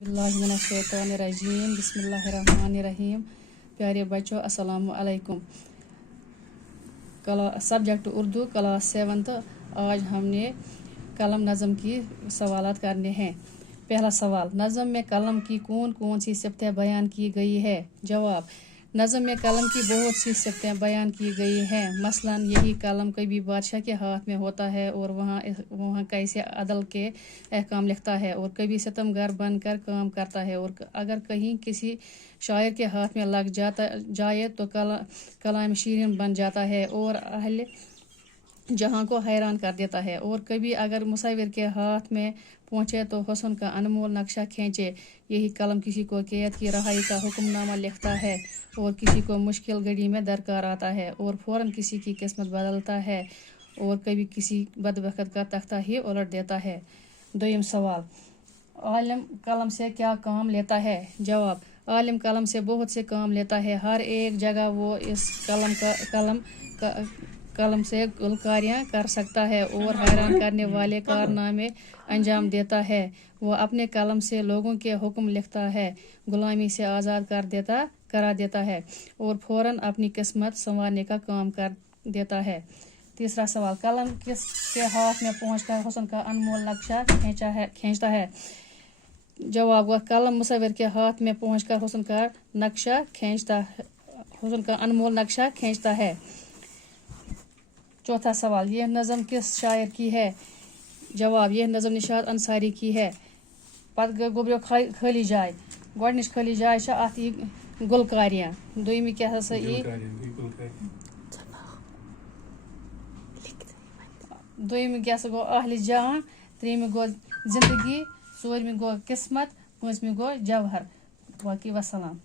बिस्मिल्लाहिर्रहमानिर्रहीम बिस्मिल्लाहिर्रहमानिर्रहीम। प्यारे बच्चों अस्सलाम वालेकुम। Subject Urdu class 7। आज हमने कलम नज़म की सवालात करने हैं। पहला सवाल, नज़म में कलम की कौन कौन सी सिफ़तें बयान की गई है? जवाब, नज़म में कलम की बहुत सी सिफ़तें बयान की गई हैं। मसलन यही कलम कभी बादशाह के हाथ में होता है और वहाँ कैसे अदल के अहकाम लिखता है, और कभी सितमगर बनकर काम करता है, और अगर कहीं किसी शायर के हाथ में लग जाए तो कलाम शीरीन बन जाता है और अहले जहाँ को हैरान कर देता है, और कभी अगर मुसव्विर के हाथ में पहुँचे तो हुस्न का अनमोल नक्शा खींचे। यही कलम किसी को कैद की रहाई का हुक्मनामा लिखता है, और किसी को मुश्किल घड़ी में दरकार आता है, और फ़ौरन किसी की किस्मत बदलता है, और कभी किसी बदबख्त का तख्ता ही उलट देता है। दूसरा सवाल, आलिम कलम से क्या काम लेता है? जवाब, आलिम कलम से बहुत से काम लेता है। हर एक जगह वो इस कलम से गुलकारियाँ कर सकता है और हैरान करने वाले कारनामे अंजाम देता है। वो अपने कलम से लोगों के हुक्म लिखता है, गुलामी से आज़ाद करा देता है, और फ़ौरन अपनी किस्मत संवारने का काम कर देता है। तीसरा सवाल, कलम किसके हाथ में पहुंचकर हुस्न का अनमोल नक्शा खींचता है? जवाब, वह कलम मुसव्विर के हाथ में पहुंचकर हुस्न का अनमोल नक्शा खींचता है। चौथा सवाल, यह नज़म किस शायर की है? जवाब, यह नज़म निशात अंसारी की है। पत गोब्रियो खाली जाय, गोडनिश खाली जाय अत गुलकारियाँ, दोयमी क्या दोयमी गो अहल जहाँ, त्रेयमी गो जिंदगी, ژوٗرمہِ गो किस्मत, पूंژمہِ गो जवहर। बाकी वसलाम।